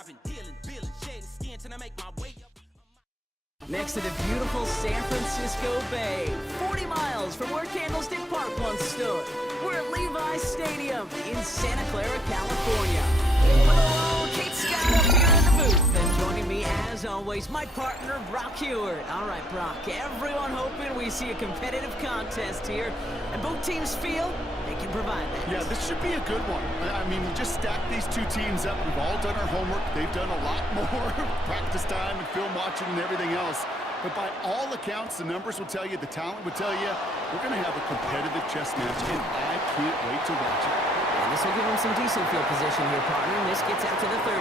I've been dealing, feeling, shedding skin till I make my way up. Next to the beautiful San Francisco Bay, 40 miles from where Candlestick Park once stood. We're at Levi's Stadium in Santa Clara, California. Hello, Kate Scott up here in the booth. And joining me, as always, my partner, Brock Huard. All right, Brock, everyone hoping we see a competitive contest here. And both teams feel they can provide that. Yeah, this should be a good one. I mean, we just stacked these two teams up. We've all done our homework. They've done a lot more practice time and film watching and everything else. But by all accounts, the numbers will tell you, the talent will tell you, we're going to have a competitive chess match, and I can't wait to watch it. And this will give them some decent field position here, partner. And this gets out to the 30.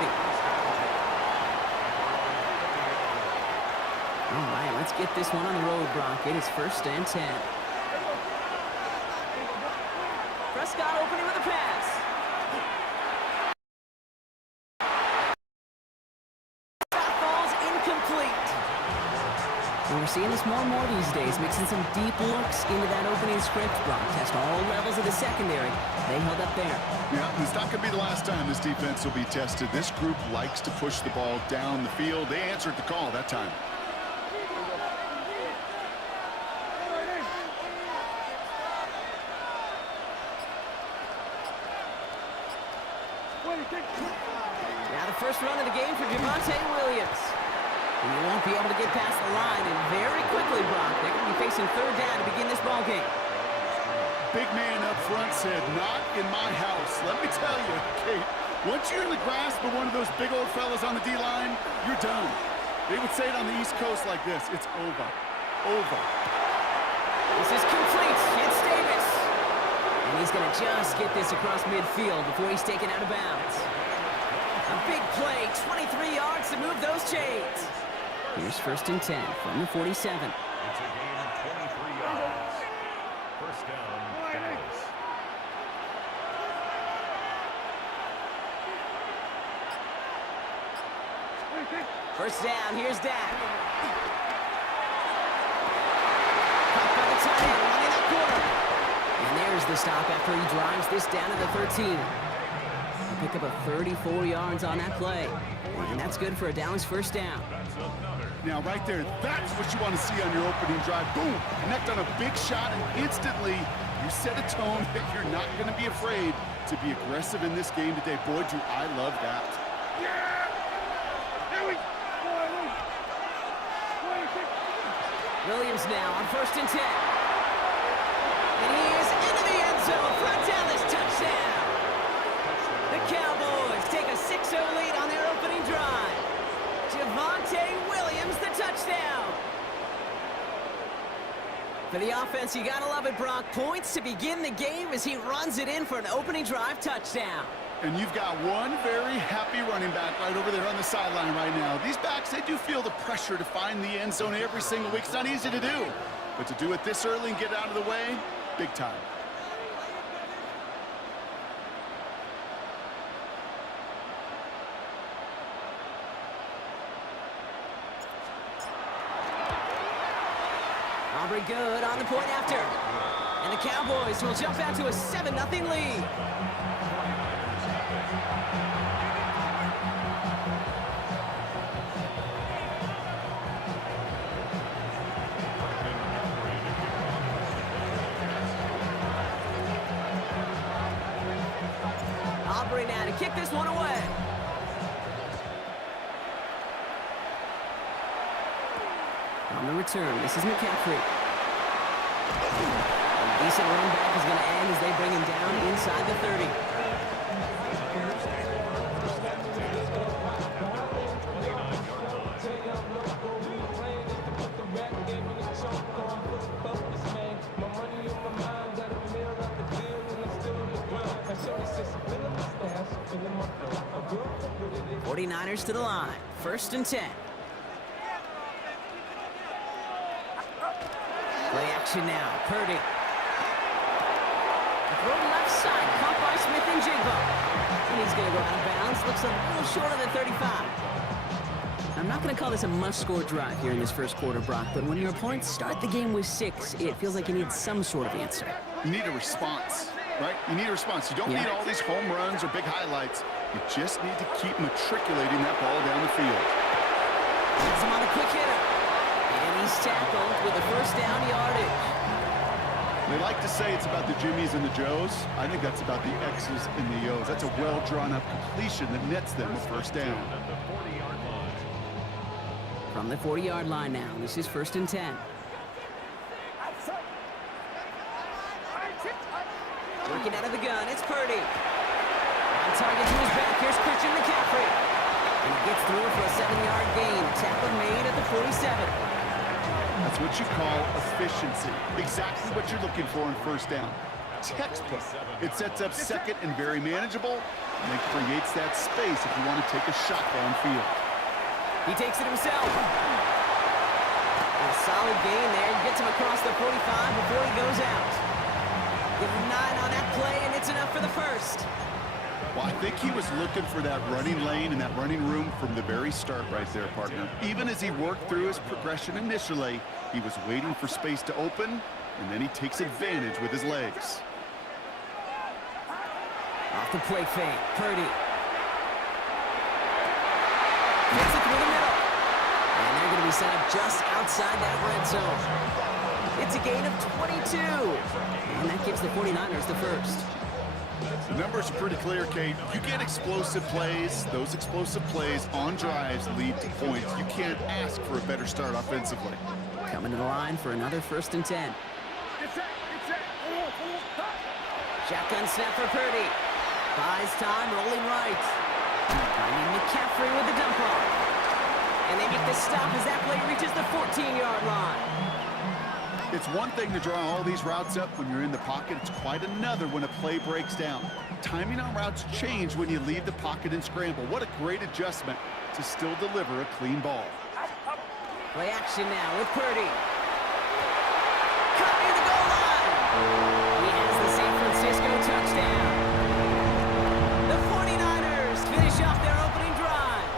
All right, let's get this one on the road, Brock. It is 1st and 10. Prescott opening with a pass. Shot falls incomplete. And we're seeing this more and more these days, mixing some deep looks into that opening script. Brock test all levels of the secondary. They held up there. Yeah, it's not going to be the last time this defense will be tested. This group likes to push the ball down the field. They answered the call that time. Now the first run of the game for Javonte Williams. And he won't be able to get past the line, and very quickly, Brock, they're going to be facing 3rd down to begin this ball game. Big man up front said, not in my house. Let me tell you, Kate, once you're in the grasp of one of those big old fellas on the D-line, you're done. They would say it on the East Coast like this, it's over. Over. This is complete. It's Davis. And he's going to just get this across midfield before he's taken out of bounds. A big play, 23 yards to move those chains. Here's 1st and 10 from the 47. It's a gain of 23 yards. 1st down, Dallas. First down, here's Dak. Caught by the tight end, running that corner. And there's the stop after he drives this down to the 13. He'll pick up a 34 yards on that play. And that's good for a Dallas 1st down. Now, right there, that's what you want to see on your opening drive. Boom! Connect on a big shot, and instantly you set a tone that you're not going to be afraid to be aggressive in this game today. Boy, do I love that. Williams now on 1st and 10. And he is into the end zone for a Dallas touchdown. The Cowboys take a 6-0 lead on their opening drive. Javonte Williams, the touchdown. For the offense, you gotta love it, Brock. Points to begin the game as he runs it in for an opening drive touchdown. And you've got one very happy running back right over there on the sideline right now. These backs, they do feel the pressure to find the end zone every single week. It's not easy to do, but to do it this early and get out of the way, big time. Aubrey good on the point after. And the Cowboys will jump out to a 7-0 lead. Aubrey now to kick this one away. On the return, this is McCaffrey. A decent run back is going to end as they bring him down inside the 30. '49ers to the line, 1st and 10. Play action now, Purdy. Throw left side, caught by Smith-Njigba. And he's going to go out of bounds. Looks a little short of the 35. I'm not going to call this a must-score drive here in this first quarter, Brock, but when your opponents start the game with 6, it feels like you need some sort of answer. You need a response, right? You need a response. You don't need all these home runs or big highlights. You just need to keep matriculating that ball down the field. Gets him on a quick hitter. And he's tackled with a first down yardage. They like to say it's about the Jimmies and the Joes. I think that's about the X's and the O's. That's a well-drawn-up completion that nets them a first down. At the 40-yard line. From the 40-yard line now, this is 1st and 10. Working out of the gun, it's Purdy. On target to his back, here's Christian McCaffrey. And he gets through for a 7-yard gain. Tackle made at the 47. That's what you call efficiency. Exactly what you're looking for in first down. Textbook. It sets up second and very manageable, and it creates that space if you want to take a shot downfield. He takes it himself. A solid gain there. Gets him across the 45 before he goes out. Give him 9 on that play, and it's enough for the first. Well, I think he was looking for that running lane and that running room from the very start right there, partner. Even as he worked through his progression initially, he was waiting for space to open, and then he takes advantage with his legs. Off the play fake, Purdy. Gets it through the middle. And they're going to be set up just outside that red zone. It's a gain of 22. And that gives the 49ers the first. The numbers are pretty clear, Kate. You get explosive plays. Those explosive plays on drives lead to points. You can't ask for a better start offensively. Coming to the line for another 1st and 10. Shotgun snap for Purdy. Buys time, rolling right. Finding McCaffrey with the dump off. And they make the stop as that play reaches the 14-yard line. It's one thing to draw all these routes up when you're in the pocket. It's quite another when a play breaks down. Timing on routes change when you leave the pocket and scramble. What a great adjustment to still deliver a clean ball. Play action now with Purdy. Cut near the goal line. He has the San Francisco touchdown. The 49ers finish off their opening drive.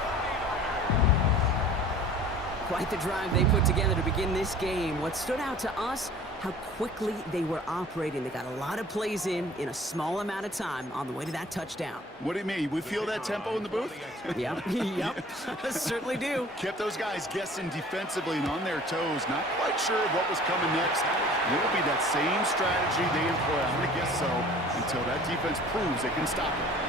Quite the drive they put together to begin this game. What stood out to us, how quickly they were operating. They got a lot of plays in a small amount of time on the way to that touchdown. What do you mean? We feel that tempo in the booth? Yep, yep, certainly do. Kept those guys guessing defensively and on their toes, not quite sure what was coming next. It will be that same strategy they employ, I'm going to guess so, until that defense proves they can stop it.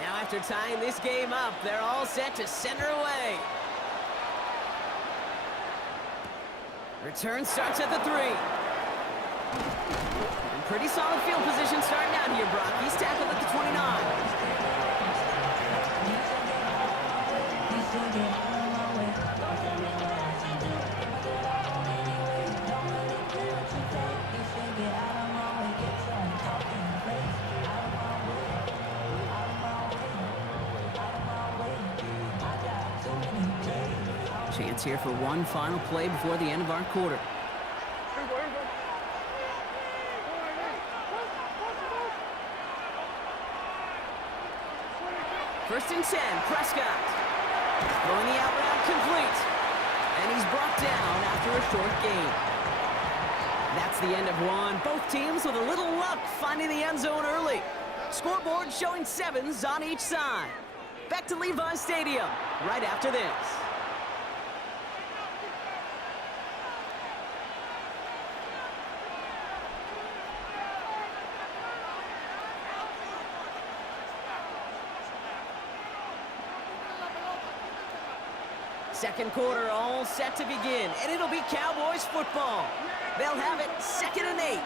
Now after tying this game up, they're all set to center away. Return starts at the 3. And pretty solid field position starting out here, Brock. He's tackled at the 29. Chance here for one final play before the end of our quarter. First and 10, Prescott. Throwing the out route complete. And he's brought down after a short gain. That's the end of one. Both teams with a little luck finding the end zone early. Scoreboard showing 7s on each side. Back to Levi Stadium right after this. Second quarter all set to begin, and it'll be Cowboys football. They'll have it 2nd and 8.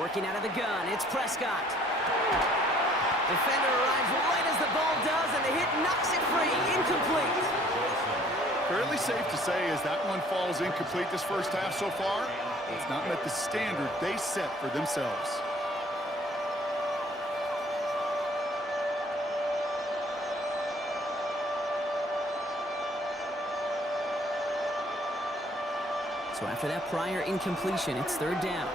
Working out of the gun, it's Prescott. Defender arrives right as the ball does, and the hit knocks it free. Incomplete. Fairly safe to say as that one falls incomplete this first half so far, it's not met the standard they set for themselves. So after that prior incompletion, it's third down.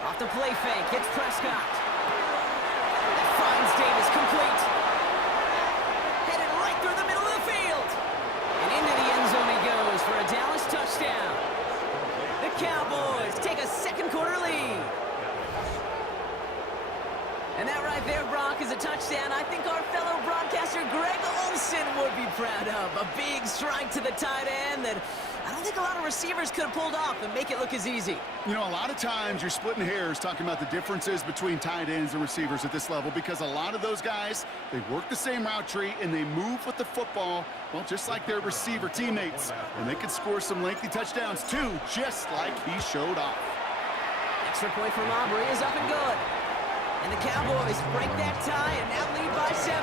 Off the play fake, hits Prescott. That finds Davis complete. Headed right through the middle of the field. And into the end zone he goes for a Dallas touchdown. The Cowboys take a second quarter lead. And that right there, Brock, is a touchdown I think our fellow broadcaster Greg Olsen would be proud of. A big strike to the tight end that I don't think a lot of receivers could have pulled off and make it look as easy. You know, a lot of times you're splitting hairs talking about the differences between tight ends and receivers at this level because a lot of those guys, they work the same route tree and they move with the football, well, just like their receiver teammates. And they can score some lengthy touchdowns too, just like he showed off. Extra point from Aubrey is up and good. And the Cowboys break that tie and now lead by 7.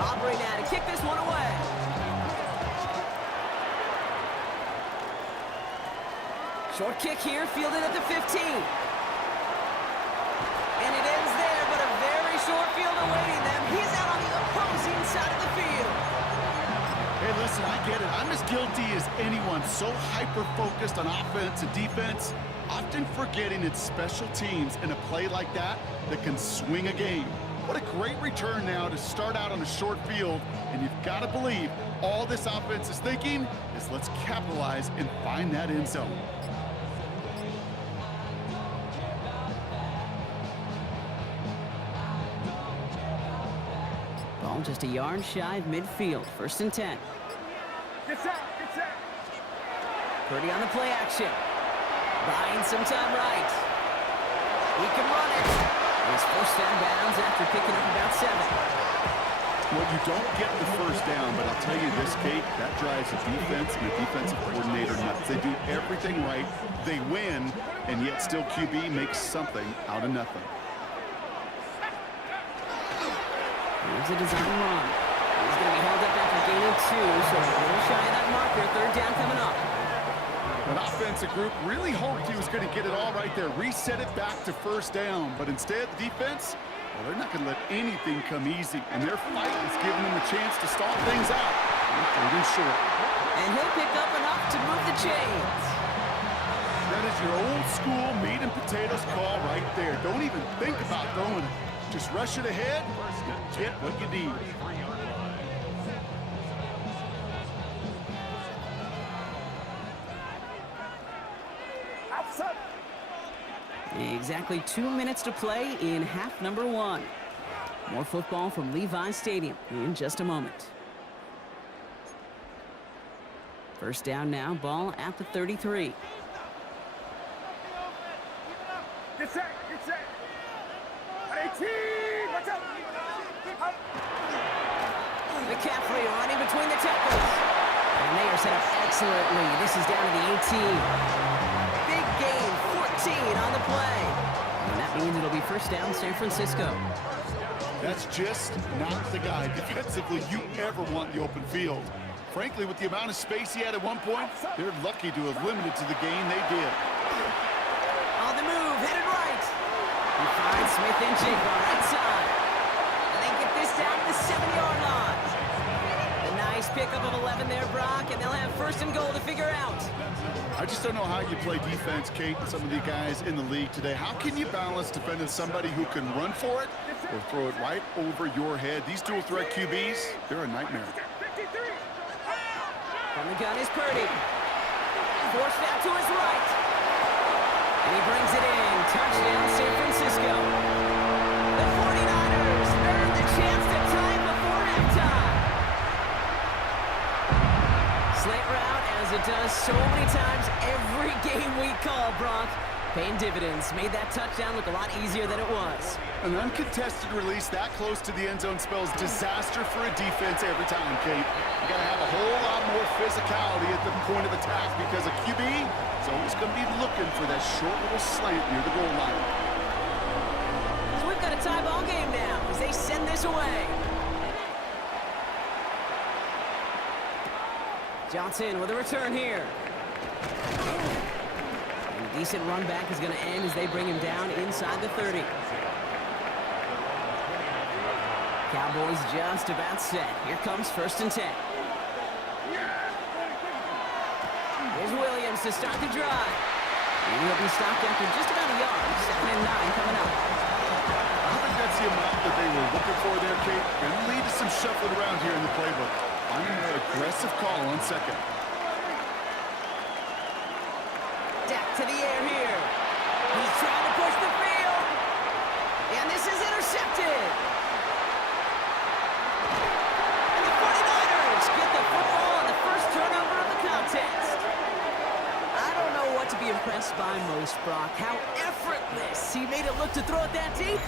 Aubrey now to kick this one away. Short kick here, fielded at the 15. And it ends there, but a very short field awaiting them. He's out on the opposing side of the field. Hey, listen, I get it. I'm as guilty as anyone. So hyper-focused on offense and defense, often forgetting it's special teams in a play like that that can swing a game. What a great return now to start out on a short field, and you've got to believe all this offense is thinking is let's capitalize and find that end zone. Ball just a yard shy of midfield, 1st and 10. Get set, get set. Purdy on the play action. Buying some time right. He can run it. He's forced out of bounds after picking up about 7. Well, you don't get the first down, but I'll tell you this, Kate, that drives a defense and a defensive coordinator nuts. They do everything right, they win, and yet still QB makes something out of nothing. Here's a design run. He's going to be held up after gaining 2, so a little shy of that marker. Third down coming up. An offensive group really hoped he was going to get it all right there, reset it back to first down, but instead the defense, well, they're not going to let anything come easy, and their fight is giving them a chance to stall things out. Third and short. And he'll pick up enough to move the chains. That is your old school meat and potatoes call right there. Don't even think about throwing it. Just rush it ahead and get what you need. Exactly 2 minutes to play in half number 1. More football from Levi Stadium in just a moment. First down now, ball at the 33. Get set, get set. 18, watch out. McCaffrey running between the tackles. And they are set up excellently. This is down to the 18. Big gain, 14 on the play. And that means it'll be first down San Francisco. That's just not the guy defensively you ever want in the open field. Frankly, with the amount of space he had at one point, they're lucky to have limited to the gain they did. On the move, headed right. He finds Smith and Jake on right side. And they get this down to the 7-yard line. A nice pickup of 11 there, Brock, and they'll have first and goal to figure out. I just don't know how you play defense, Kate, and some of the guys in the league today. How can you balance defending somebody who can run for it or throw it right over your head? These dual threat QBs, they're a nightmare. From the gun is Purdy. Forced out to his right. And he brings it in. Touchdown, San Francisco. The 49ers earned the chance to tie it before halftime. Slant route, as it does so many times every game we call, Brock. Paying dividends. Made that touchdown look a lot easier than it was. An uncontested release that close to the end zone spells disaster for a defense every time, Kate. You got to have a whole lot more physicality at the point of attack because a QB is always going to be looking for that short little slant near the goal line. So we've got got a tie ball game now as they send this away. Johnson with a return here. And a decent run back is going to end as they bring him down inside the 30. Cowboys just about set. Here comes 1st and 10. Here's Williams to start the drive. He'll be stopped after just about a yard. 2nd and 9 coming up. I think that's the amount that they were looking for there, Kate. Going to lead to some shuffling around here in the playbook. I'm an aggressive call on 2nd. Dak to the air here. He's trying to push the field. And this is intercepted. And the 49ers get the football on the first turnover of the contest. I don't know what to be impressed by most, Brock. How effortless he made it look to throw it that deep,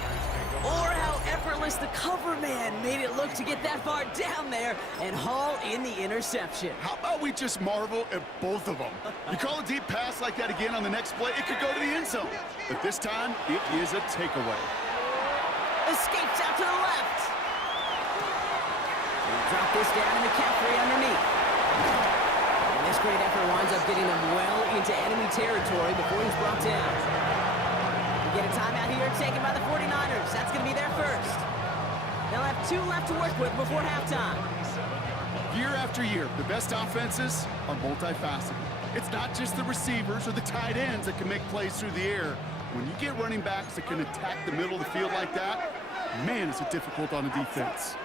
or how effortless the cover man made it look to get that far down there and haul in the interception. How about we just marvel at both of them? You call a deep pass like that again on the next play, it could go to the end zone. But this time, it is a takeaway. Escapes out to the left. They drop this down to McCaffrey underneath. And this great effort winds up getting him well into enemy territory before he's brought down. We get a timeout here taken by the 49ers. That's going to be their first. They'll have 2 left to work with before halftime. Year after year, the best offenses are multifaceted. It's not just the receivers or the tight ends that can make plays through the air. When you get running backs that can attack the middle of the field like that, man, is it difficult on a defense.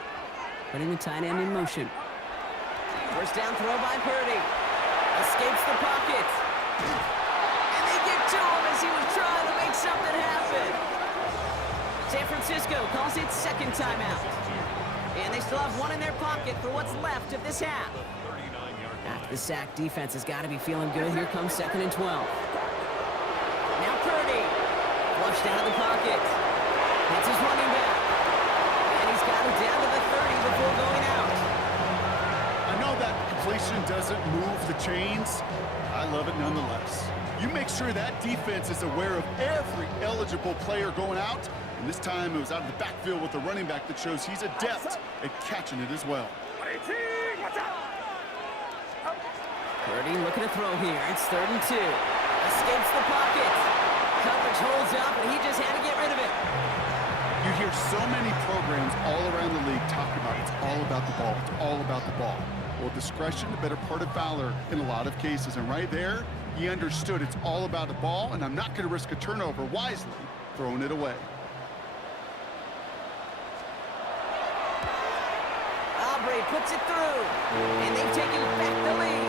Putting the tight end in motion. First down throw by Purdy. Escapes the pocket. And they get to him as he was trying to make something happen. San Francisco calls it 2nd timeout. And they still have 1 in their pocket for what's left of this half. After the sack, defense has got to be feeling good. Here comes 2nd and 12. Now Purdy. Flushed out of the pocket. That's his running back. And he's got him down to the 30 before going out. I know that completion doesn't move the chains. I love it nonetheless. You make sure that defense is aware of every eligible player going out. And this time it was out of the backfield with the running back that shows he's adept at catching it as well. 18, watch out! Purdy looking to throw here. It's 3rd and 2. Escapes the pocket. Coverage holds up, and he just had to get rid of it. You hear so many programs all around the league talk about it's all about the ball. It's all about the ball. Well, discretion, the better part of valor in a lot of cases. And right there, he understood it's all about the ball, and I'm not going to risk a turnover wisely throwing it away. Aubrey puts it through, and they've taken back the lead.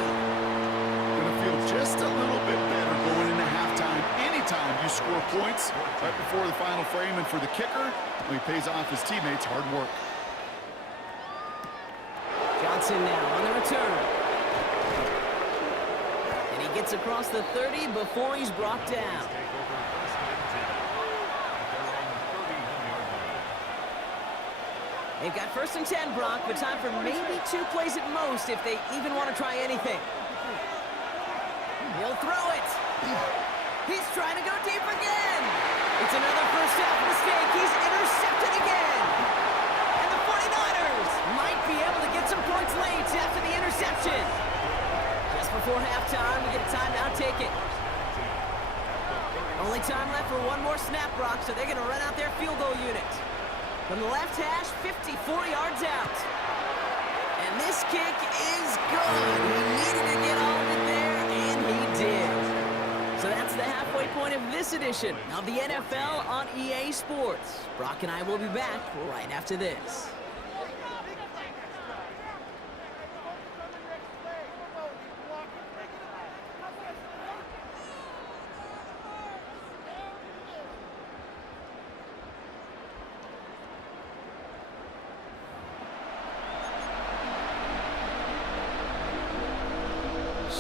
Going to feel just a little bit better going into halftime. Anytime you score points right before the final frame, and for the kicker, he pays off his teammates' hard work. Johnson now on the return. And he gets across the 30 before he's brought down. They've got 1st and 10, Brock, but time for maybe 2 plays at most if they even want to try anything. He'll throw it. He's trying to go deep again. It's another first half mistake. He's intercepted again. And the 49ers might be able to get some points late after the interception. Just before halftime, we get a timeout taken. Only time left for 1 more snap, Brock, so they're going to run out their field goal unit. From the left hash, 54 yards out. And this kick is good. He needed to get all of it there, and he did. So that's the halfway point of this edition of the NFL on EA Sports. Brock and I will be back right after this.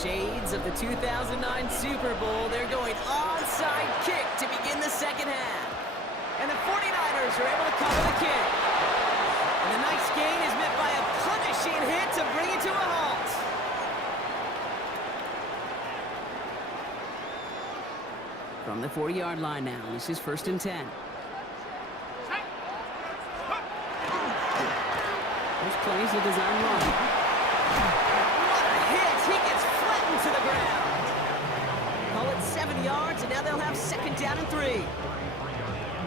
Shades of the 2009 Super Bowl. They're going onside kick to begin the 2nd half. And the 49ers are able to cover the kick. And the nice gain is met by a punishing hit to bring it to a halt. From the 40-yard line now, this is 1st and 10. First plays a design run. What a hit! He gets flattened to the ground. Call it 7 yards, and now they'll have second down and 3.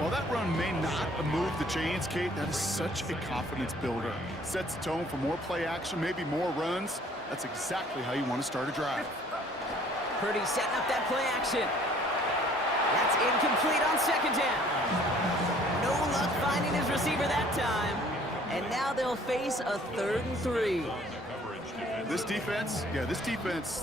While that run may not have moved the chains, Kate, that is such a confidence builder. Sets the tone for more play action, maybe more runs. That's exactly how you want to start a drive. Purdy setting up that play action. That's incomplete on second down. No luck finding his receiver that time. And now they'll face a 3rd and 3. This defense,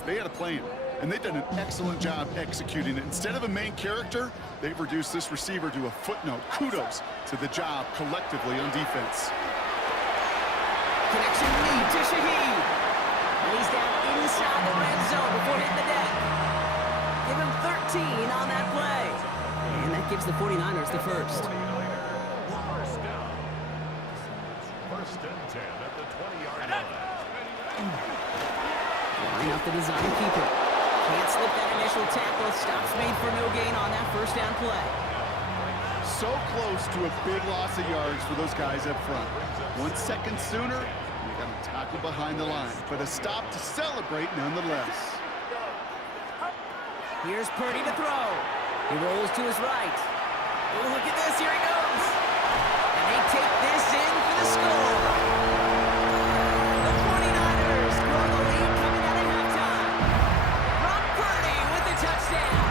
they had a plan. And they've done an excellent job executing it. Instead of a main character, they've reduced this receiver to a footnote. Kudos to the job collectively on defense. Connection lead to Shaheed. And he's down inside the red zone before hitting the deck. Give him 13 on that play. And that gives the 49ers the first. First and 10 at the 20-yard line. Line up the design keeper. Can't slip that initial tackle. Stops made for no gain on that first down play. So close to a big loss of yards for those guys up front. 1 second sooner, you got to tackle behind the line. But a stop to celebrate nonetheless. Here's Purdy to throw. He rolls to his right. Oh, look at this. Here he goes. And they take this in for the score. The 49ers grow the lead coming out of halftime. Brock Purdy with the touchdown.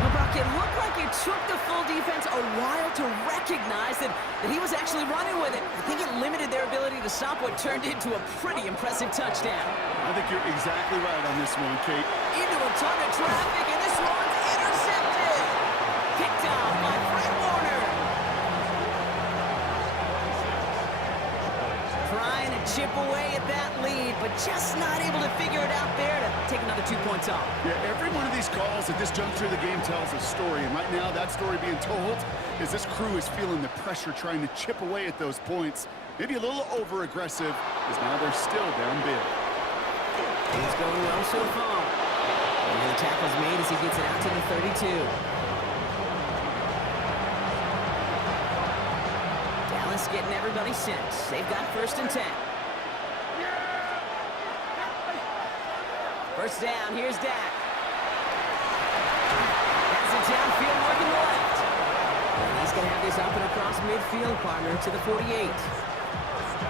Well, Brock, it looked like it took the full defense a while to recognize that he was actually running with it. I think it limited their ability to stop what turned into a pretty impressive touchdown. I think you're exactly right on this one, Kate. Into a ton of traffic, and this one's intercepted. Picked off by Fred Warner. Trying to chip away at that lead, but just not able to figure it out there to take another 2 points off. Yeah, every one of these calls at this juncture of the game tells a story, and right now that story being told is this crew is feeling the pressure trying to chip away at those points. Maybe a little over-aggressive, because now they're still down big. He's going well so far. And the tackle's made as he gets it out to the 32. Dallas getting everybody set. They've got first and 10. First down, here's Dak. Has it downfield working left. And he's going to have this up and across midfield, partner, to the 48.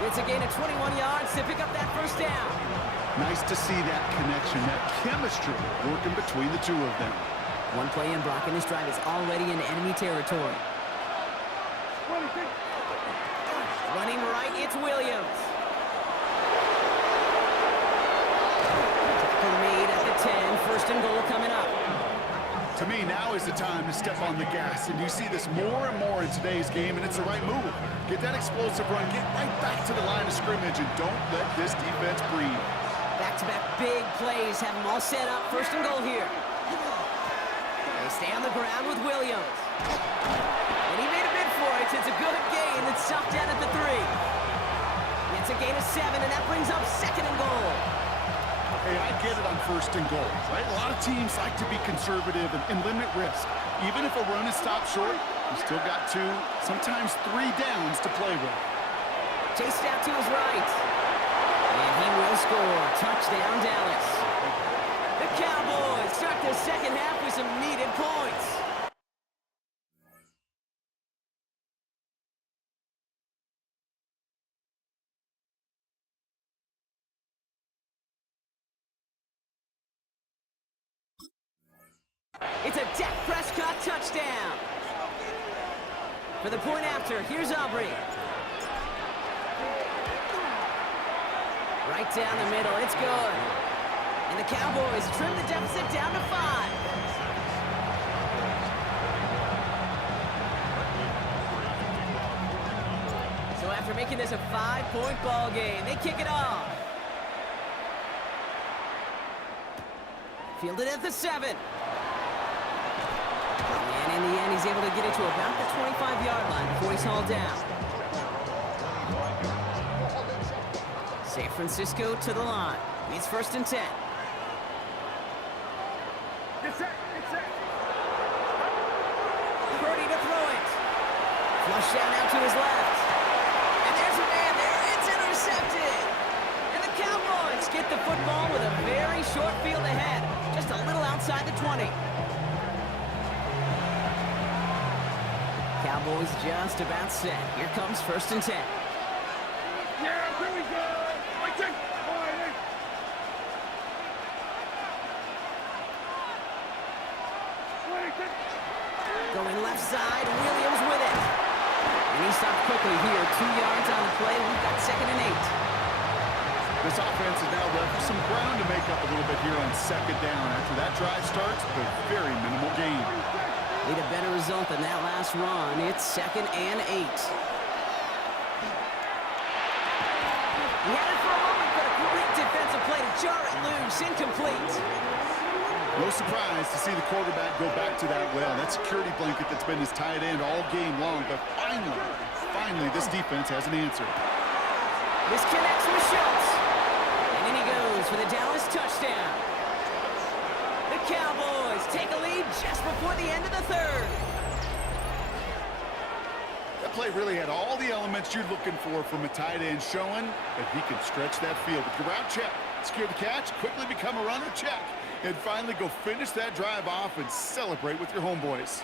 It's a gain of 21 yards to pick up that first down. Nice to see that connection, that chemistry working between the two of them. One play in, Brock, and this drive is already in enemy territory. Running right, it's Williams. Tackle made at the 10, first and goal coming up. To me, now is the time to step on the gas, and you see this more and more in today's game, and it's the right move. Get that explosive run, get right back to the line of scrimmage, and don't let this defense breathe. Back-to-back big plays have them all set up. First and goal here. They stay on the ground with Williams. And he made a bid for it. It's a good gain. It's stopped down at the 3. It's a gain of 7, and that brings up second and goal. Hey, I get it on first and goal, right? A lot of teams like to be conservative and limit risk. Even if a run is stopped short, you still got 2, sometimes 3 downs to play with. Chased out to his right. And he will score. Touchdown, Dallas. The Cowboys start the second half with some needed points. It's a Dak Prescott touchdown. For the point after, here's Aubrey. Right down the middle, it's good. And the Cowboys trim the deficit down to 5. So after making this a 5-point ball game, they kick it off. Fielded at the 7. And in the end, he's able to get it to about the 25-yard line before he's hauled down. San Francisco to the line. It's first and 10. Get set, get set. Purdy to throw it. Flush down out to his left. intercepted. And the Cowboys get the football with a very short field ahead, just a little outside the 20. Cowboys just about set. Here comes 1st and 10. Yeah, here we go. Right there. Going left side, Williams with it. And he stopped quickly here. 2 yards on the play. We've got 2nd and 8. This offense is now left with some ground to make up a little bit here on 2nd down. After that drive starts, a very minimal gain. Need a better result than that last run. It's 2nd and 8. He had it for a moment, but a great defensive play to jar it loose. Incomplete. No surprise to see the quarterback go back to that well. That security blanket that's been his tight end all game long. But finally, this defense has an answer. This connects with Schultz. And in he goes for the Dallas touchdown. The Cowboys take a lead just before the end of the 3rd. That play really had all the elements you're looking for from a tight end, showing that he can stretch that field with the route check, secure the catch, quickly become a runner check, and finally go finish that drive off and celebrate with your homeboys.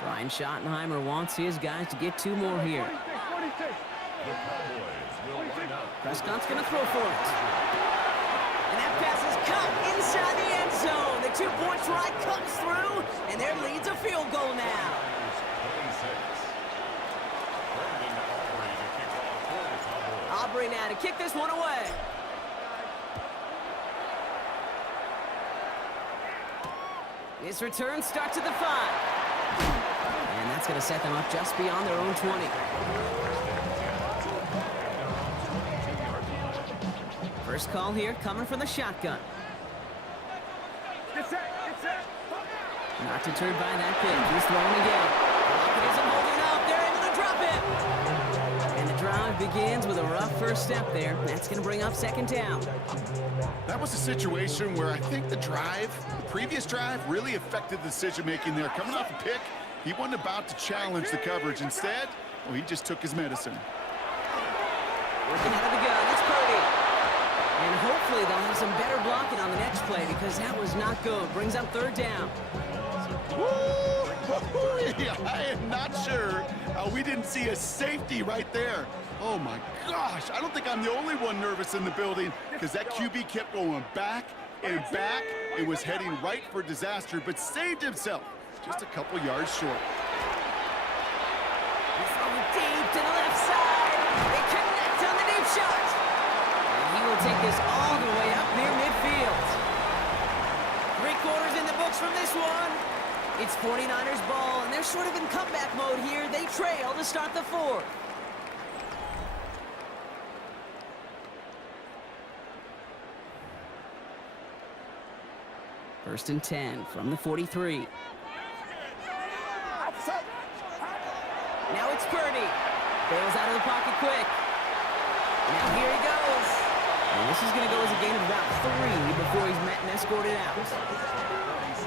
Brian Schottenheimer wants his guys to get 2 more here. The Cowboys will line up. Prescott's going to throw for it. And that pass is caught inside the end zone. The 2-point try comes through, and their lead's a field goal now. 26. Brendan Aubrey to kick off for the Cowboys. Aubrey now to kick this one away. His return starts at the 5. And that's going to set them up just beyond their own 20. First call here coming from the shotgun. Get set. Get set. Not deterred by that pitch. He's throwing again. Lockett isn't holding up. They're able to drop it. And the drive begins with a rough first step there. That's going to bring up 2nd down. That was a situation where I think the previous drive, really affected the decision-making there. Coming off a pick, he wasn't about to challenge the coverage. Instead, well, he just took his medicine. Working out of the gun. It's Purdy. And hopefully they'll have some better blocking on the next play because that was not good. Brings up 3rd down. Woo! I am not sure we didn't see a safety right there. Oh my gosh, I don't think I'm the only one nervous in the building because that QB kept going back and back. It was heading right for disaster, but saved himself just a couple yards short. He's throwing deep to the left side. They connect on the deep shot. And he will take this all the way up near midfield. 3 quarters in the books from this one. It's 49ers ball, and they're sort of in comeback mode here. They trail to start the 4th. First and 10 from the 43. Now it's Purdy. Bails out of the pocket quick. Now here he goes. And this is going to go as a gain of about 3 before he's met and escorted out.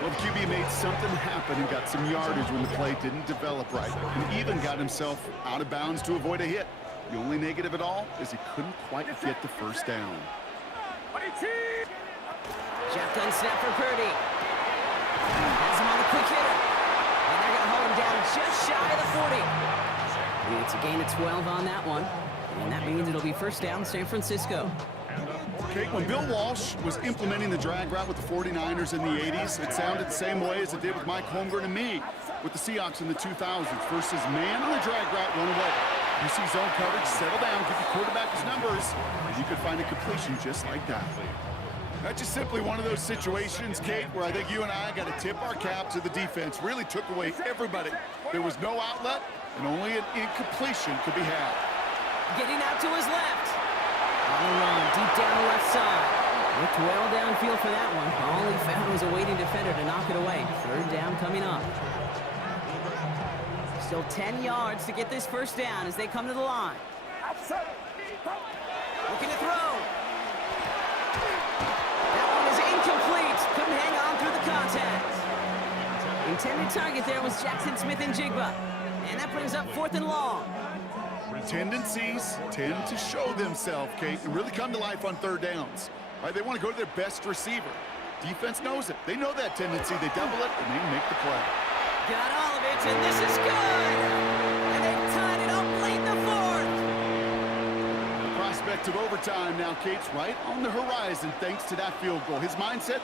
Well, the QB made something happen and got some yardage when the play didn't develop right, and even got himself out of bounds to avoid a hit. The only negative at all is he couldn't quite get the first down. Shotgun snap for Purdy. Has him on the quick hitter. And they're going to hold him down just shy of the 40. It's a gain of 12 on that one. And that means it'll be first down San Francisco. Okay, when Bill Walsh was implementing the drag route with the 49ers in the 80s, it sounded the same way as it did with Mike Holmgren and me with the Seahawks in the 2000s. Versus man on the drag route, run away. You see zone coverage, settle down, give your quarterback his numbers, and you could find a completion just like that. That's just simply one of those situations, Kate, where I think you and I got to tip our cap to the defense. Really took away everybody. There was no outlet, and only an incompletion could be had. Getting out to his left. On the run, deep down the left side. Looked well downfield for that one. All he found was a waiting defender to knock it away. 3rd down coming up. Still 10 yards to get this first down as they come to the line. Looking to throw. That one is incomplete. Couldn't hang on through the contact. Intended target there was Jackson Smith and Jigba. And that brings up 4th and long. Tendencies tend to show themselves, Kate, and really come to life on 3rd downs. Right, they want to go to their best receiver. Defense knows it. They know that tendency. They double it, and they make the play. Got all of it, and this is good! And they've tied it up late in the 4th. The prospect of overtime now, Kate's right on the horizon thanks to that field goal. His mindset